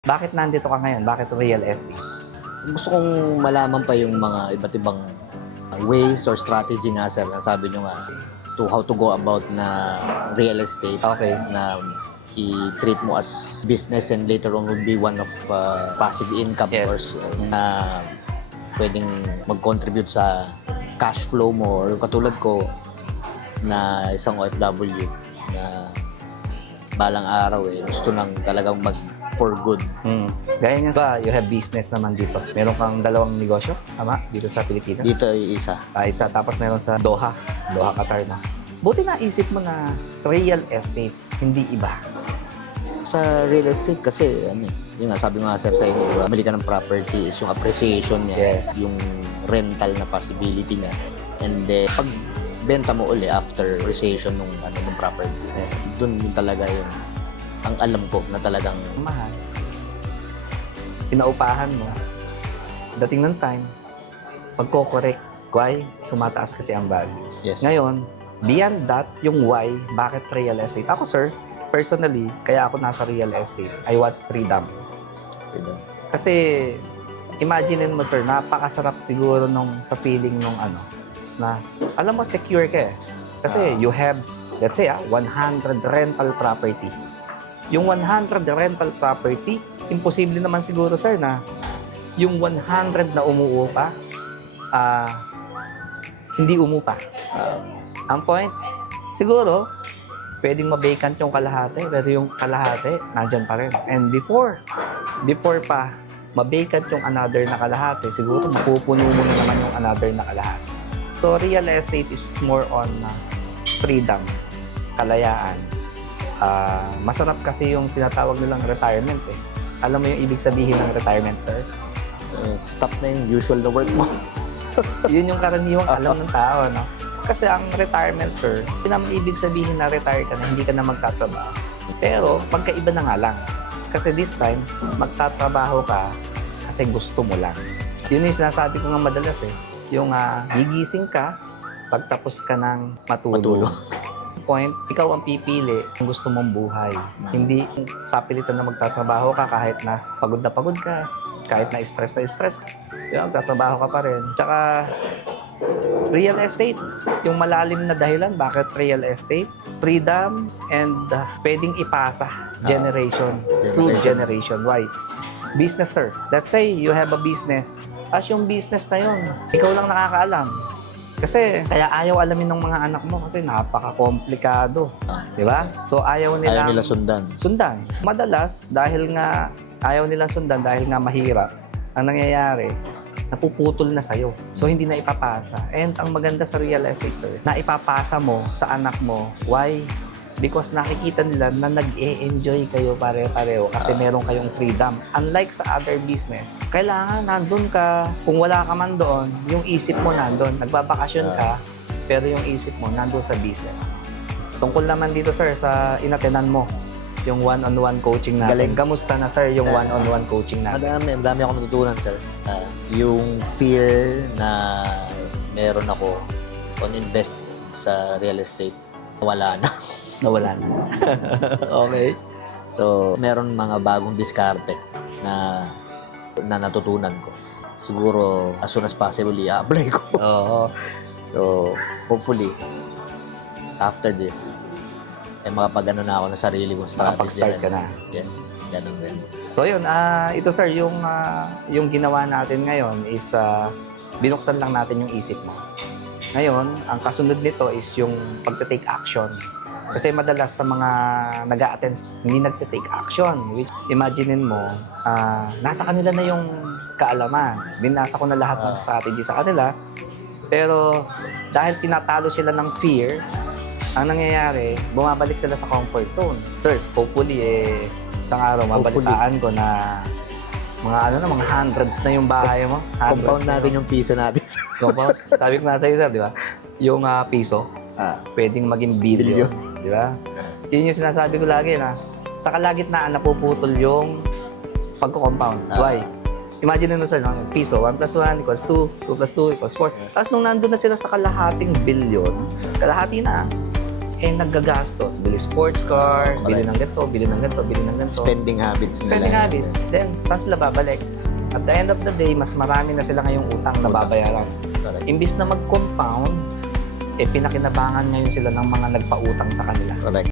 Bakit nandito ka ngayon? Bakit real estate? Gusto kong malaman pa yung mga iba't ibang ways or strategy nga sir, na sabi nyo nga, to how to go about na real estate Okay. na i-treat mo as business and later on would be one of passive income Yes. source na pwedeng mag-contribute sa cash flow mo, or katulad ko na isang OFW na balang araw gusto nang talagang mag for good. Gaya niya ba, you have business naman dito. Meron kang dalawang negosyo, tama? Dito sa Pilipinas? Dito ay isa. Isa, tapos meron sa Doha. Sa Doha, Qatar na. Buti naisip mo na real estate, hindi iba. Sa real estate kasi, yun nga, sabi nga sir sa inyo, diba? Bili ka ng property is yung appreciation niya, Yes. yung rental na possibility niya. And then, pag benta mo uli after appreciation nung property, dun yung talaga yung ang alam ko na talagang Mahal. Pinaupahan mo. Dating ng time, pagko-correct, why? Tumataas kasi ang value. yes. Ngayon, beyond that, yung why, bakit real estate? Ako, sir, personally, kaya ako nasa real estate, I want freedom. Kasi, imaginein mo, sir, napakasarap siguro sa feeling nung na, alam mo, secure ka eh. Kasi you have, let's say, 100 rental property. Yung 100 rental property, imposible naman siguro, sir, na yung 100 na umuupa, hindi umupa. Ang point, siguro, pwedeng mabakant yung kalahati, pero yung kalahati, nandyan pa rin. And before pa mabakant yung another na kalahati, siguro mapupuno mo na naman yung another na kalahati. So, real estate is more on freedom, kalayaan. Masarap kasi yung tinatawag nilang retirement eh. Alam mo yung ibig sabihin ng retirement, sir? Stop na yung usual na work mo. Yun yung karaniwang alam ng tao, no? Kasi ang retirement, sir, hindi naman ibig sabihin na retire ka na, hindi ka na magtatrabaho. Pero, pagkaiba na nga lang. Kasi this time, magtatrabaho ka kasi gusto mo lang. Yun yung sinasabi ko nga madalas eh. Yung gigising ka, pagtapos ka ng matulog. Point, ikaw ang pipili kung gusto mong buhay. Hindi sapilitan na magtatrabaho ka kahit na pagod ka, kahit na stress, magtatrabaho ka pa rin. Tsaka, real estate, yung malalim na dahilan, bakit real estate? Freedom and pwedeng ipasa generation through generation. Why? Business, sir. Let's say you have a business. As yung business na yun, ikaw lang nakakaalam. Kasi kaya ayaw alamin ng mga anak mo kasi napaka-komplikado. Di ba? So ayaw nila sundan. Madalas, dahil nga ayaw nilang sundan, dahil nga mahirap, ang nangyayari, napuputol na sa'yo. So hindi na ipapasa. And ang maganda sa real estate, sir, na ipapasa mo sa anak mo. Why? Because nakikita nila na nag-e-enjoy kayo pare-pareho kasi meron kayong freedom. Unlike sa other business, kailangan nandun ka. Kung wala ka man doon, yung isip mo nandun. Nagbabakasyon ka, pero yung isip mo nandun sa business. Tungkol naman dito, sir, sa inatenan mo, yung one-on-one coaching natin. Galing. Kamusta na, sir, yung one-on-one coaching natin? Madami akong natutunan sir. Yung fear na meron ako on invest sa real estate, wala na. Nawala na. Okay. So, meron mga bagong diskarte na natutunan ko. Siguro, as soon as possible, i-apply ko. Oo. So, hopefully, after this, makapag-ano na ako ng sarili kong strategy. Makapag-start ka na. Yes, ganun din. So yun, ito sir, yung ginawa natin ngayon is binuksan lang natin yung isip mo. Ngayon, ang kasunod nito is yung pagte-take action. Kasi madalas sa mga nag-a-attend, hindi nagte-take action. Which, imaginein mo, nasa kanila na yung kaalaman. Binasa ko na lahat ng strategy sa kanila. Pero dahil tinatalo sila ng fear, ang nangyayari, bumabalik sila sa comfort zone. Sir, hopefully, isang araw, mabalitaan ko na mga hundreds na yung bahay mo. Compound natin yung piso natin. Compound. Sabi ko nga sa'yo, sir, di ba? Yung piso, pwedeng maging billion. Di ba? Yun yung sinasabi ko lagi na sa kalagitnaan napuputol yung pagko-compound. Why? Imagine mo sir, piso, 1 plus 1 equals 2, 2 plus 2 equals 4. Tapos nung nandun na sila sa kalahating billion, kalahati na, naggagastos. Bili sports car, bili ng ganito, bili ng ganito, bili ng ganito. Spending habits Spending nila. habits. Then, saan sila babalik? At the end of the day, mas marami na sila ngayong utang na babayaran. Correct. Imbis na mag-compound, pinakinabangan ngayon sila ng mga nagpautang sa kanila. Correct.